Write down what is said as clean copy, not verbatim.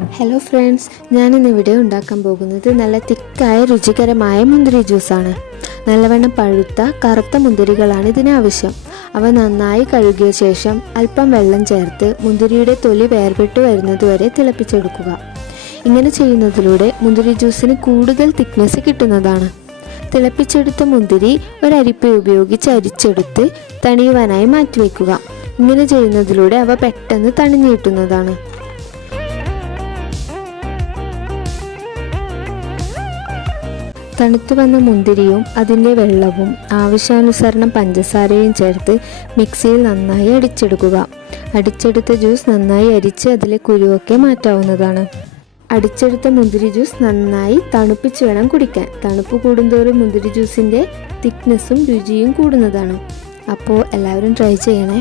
Hello friends, ഞാനിന്നിവിടെ ഉണ്ടാക്കാൻ പോകുന്നത് നല്ല തിക്കായ രുചികരമായ മുന്തിരി ജ്യൂസാണ്. നല്ലവണ്ണം പഴുത്ത കറുത്ത മുന്തിരികളാണ് ഇതിനാവശ്യം. അവ നന്നായി കഴുകിയ ശേഷം അല്പം വെള്ളം ചേർത്ത് മുന്തിരിയുടെ തൊലി വേർപെട്ട് വരുന്നതുവരെ തിളപ്പിച്ചെടുക്കുക. ഇങ്ങനെ ചെയ്യുന്നതിലൂടെ മുന്തിരി ജ്യൂസിന് കൂടുതൽ തിക്നെസ് കിട്ടുന്നതാണ്. തിളപ്പിച്ചെടുത്ത മുന്തിരി ഒരരിപ്പ ഉപയോഗിച്ച് അരിച്ചെടുത്ത് തണിയുവാനായി മാറ്റിവെക്കുക. ഇങ്ങനെ ചെയ്യുന്നതിലൂടെ അവ പെട്ടെന്ന് തണിഞ്ഞു കിട്ടുന്നതാണ്. തണുത്തു വന്ന മുന്തിരിയും അതിൻ്റെ വെള്ളവും ആവശ്യാനുസരണം പഞ്ചസാരയും ചേർത്ത് മിക്സിയിൽ നന്നായി അടിച്ചെടുക്കുക. അടിച്ചെടുത്ത ജ്യൂസ് നന്നായി അരിച്ച് അതിലെ കുരുവൊക്കെ മാറ്റാവുന്നതാണ്. അടിച്ചെടുത്ത മുന്തിരി ജ്യൂസ് നന്നായി തണുപ്പിച്ച് വേണം കുടിക്കാൻ. തണുപ്പ് കൂടുന്തോറും മുന്തിരി ജ്യൂസിൻ്റെ തിക്നെസ്സും രുചിയും കൂടുന്നതാണ്. അപ്പോൾ എല്ലാവരും ട്രൈ ചെയ്യണേ.